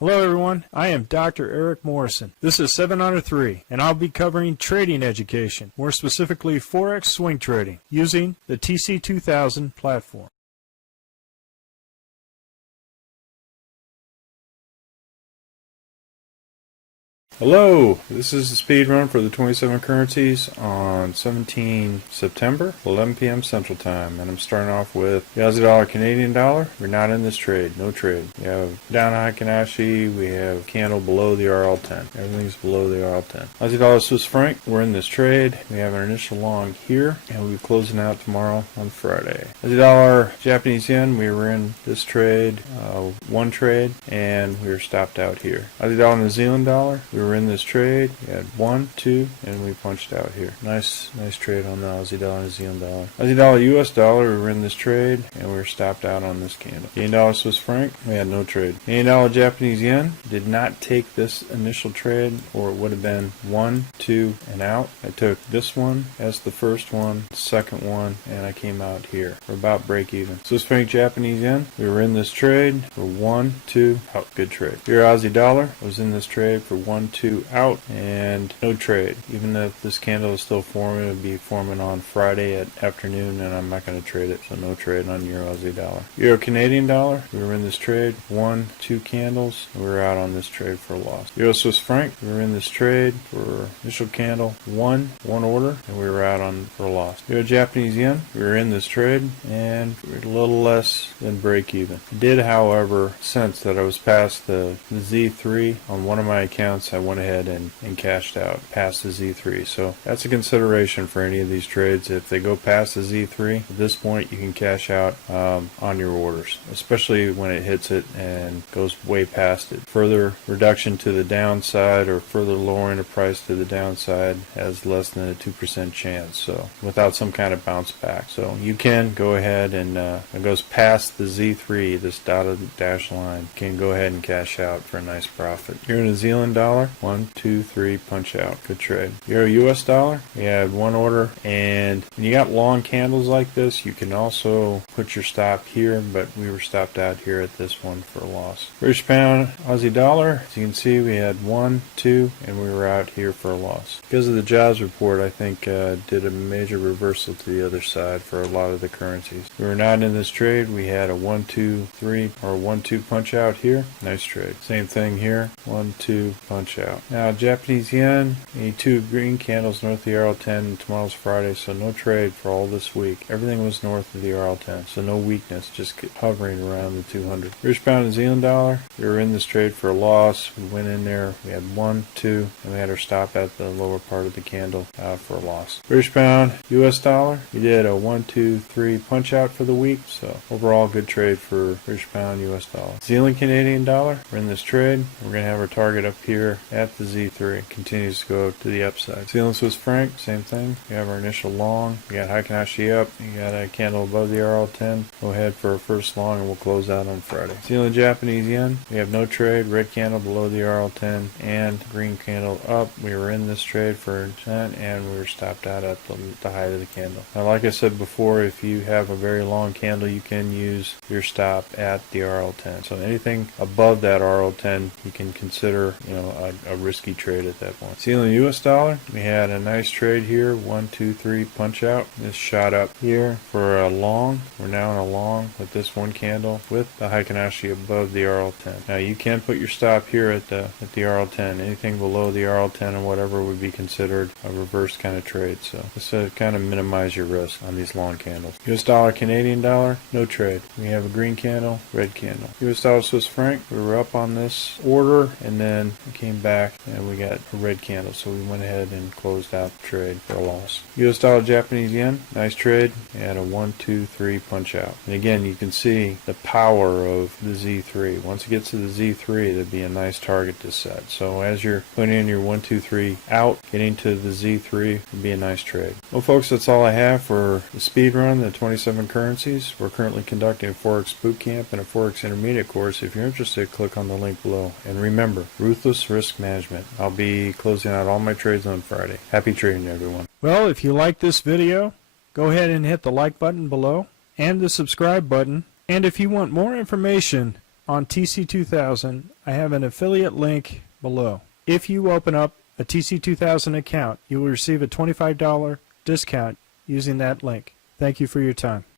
Hello everyone, I am Dr. Eric Morrison. This is 7 Under 3, and I'll be covering trading education, more specifically Forex swing trading, using the TC2000 platform. Hello, this is the speed run for the 27 currencies on 17 September, 11 p.m. Central Time, and I'm starting off with the Aussie dollar, Canadian dollar. We're not in this trade, no trade. We have down Heikin-Ashi, we have candle below the RL10. Everything's below the RL10. Aussie dollar, Swiss franc, we're in this trade. We have our initial long here, and we'll be closing out tomorrow on Friday. Aussie dollar, Japanese yen, we were in this trade, one trade, and we were stopped out here. Aussie dollar, New Zealand dollar, we were in this trade. We had 1, 2, and we punched out here. Nice trade on the Aussie dollar, New Zealand dollar. Aussie dollar, US dollar, we were in this trade, and we were stopped out on this candle. Canadian dollar, Swiss franc, we had no trade. Canadian dollar, Japanese yen, did not take this initial trade, or it would have been 1, 2, and out. I took this one as the first one, second one, and I came out here. We're about break even. Swiss franc, Japanese yen, we were in this trade for 1, 2, out. Good trade. Here, Aussie dollar, I was in this trade for 1, 2, out, and no trade. Even if this candle is still forming, it'll be forming on Friday at afternoon, and I'm not going to trade it, so no trade on Euro Aussie dollar. Euro Canadian dollar, we were in this trade, 1, 2 candles, and we were out on this trade for a loss. Euro Swiss franc, we were in this trade for initial candle, one order, and we were out on for a loss. Euro Japanese yen, we were in this trade, and we were a little less than break even. I did, however, sense that I was past the Z3 on one of my accounts. I went ahead and cashed out past the Z3. So that's a consideration for any of these trades. If they go past the Z3, at this point you can cash out on your orders, especially when it hits it and goes way past it. Further reduction to the downside or further lowering of price to the downside has less than a 2% chance, so without some kind of bounce back. So you can go ahead and it goes past the Z3, this dotted dash line, you can go ahead and cash out for a nice profit. Here in New Zealand dollar, 1, 2, 3, punch out. Good trade. Euro US dollar, we had one order, and when you got long candles like this, you can also put your stop here, but we were stopped out here at this one for a loss. British pound, Aussie dollar, as you can see, we had 1, 2, and we were out here for a loss. Because of the jobs report, I think did a major reversal to the other side for a lot of the currencies. We were not in this trade. We had a 1, 2, 3, or 1, 2 punch out here. Nice trade. Same thing here. 1, 2, punch out. Now, Japanese yen, need 2 green candles north of the RL10, and tomorrow's Friday, so no trade for all this week. Everything was north of the RL10, so no weakness, just hovering around the 200. British pound, New Zealand dollar, we were in this trade for a loss. We went in there, we had 1, 2, and we had our stop at the lower part of the candle for a loss. British pound, US dollar, we did a 1, 2, 3 punch out for the week, so overall good trade for British pound, US dollar. Zealand Canadian dollar, we're in this trade. We're going to have our target up here at the Z3. Continues to go to the upside. Zealand Swiss franc, same thing. We have our initial long. We got Heikin-Ashi up. We got a candle above the RL10. Go ahead for our first long, and we'll close out on Friday. Zealand Japanese yen, we have no trade. Red candle below the RL10 and green candle up. We were in this trade for 10, and we were stopped out at the height of the candle. Now, like I said before, if you have a very long candle, you can use your stop at the RL10. So anything above that RL10, you can consider, a risky trade at that point. Zealand US dollar, we had a nice trade here, 1, 2, 3 punch out. This shot up here for a long. We're now in a long with this one candle with the Heikin-Ashi above the RL10. Now you can put your stop here at the RL10. Anything below the RL10 or whatever would be considered a reverse kind of trade. So this to kind of minimize your risk on these long candles. US dollar, Canadian dollar, no trade. We have a green candle, red candle. US dollar, Swiss franc, we were up on this order, and then we came back and we got a red candle, so we went ahead and closed out the trade for a loss. US dollar, Japanese yen, nice trade. We had a 1, 2, 3 punch out. And again, you can see the power of the Z3. Once it gets to the Z3, it'd be a nice target to set. So as you're putting in your 1, 2, 3 out, getting to the Z3 would be a nice trade. Well, folks, that's all I have for the speed run, the 27 currencies. We're currently conducting a Forex boot camp and a Forex intermediate course. If you're interested, click on the link below. And remember, ruthless risk management. I'll be closing out all my trades on Friday. Happy trading, everyone. Well, if you like this video, go ahead and hit the like button below and the subscribe button. And if you want more information, on TC2000, I have an affiliate link below. If you open up a TC2000 account, you will receive a $25 discount using that link. Thank you for your time.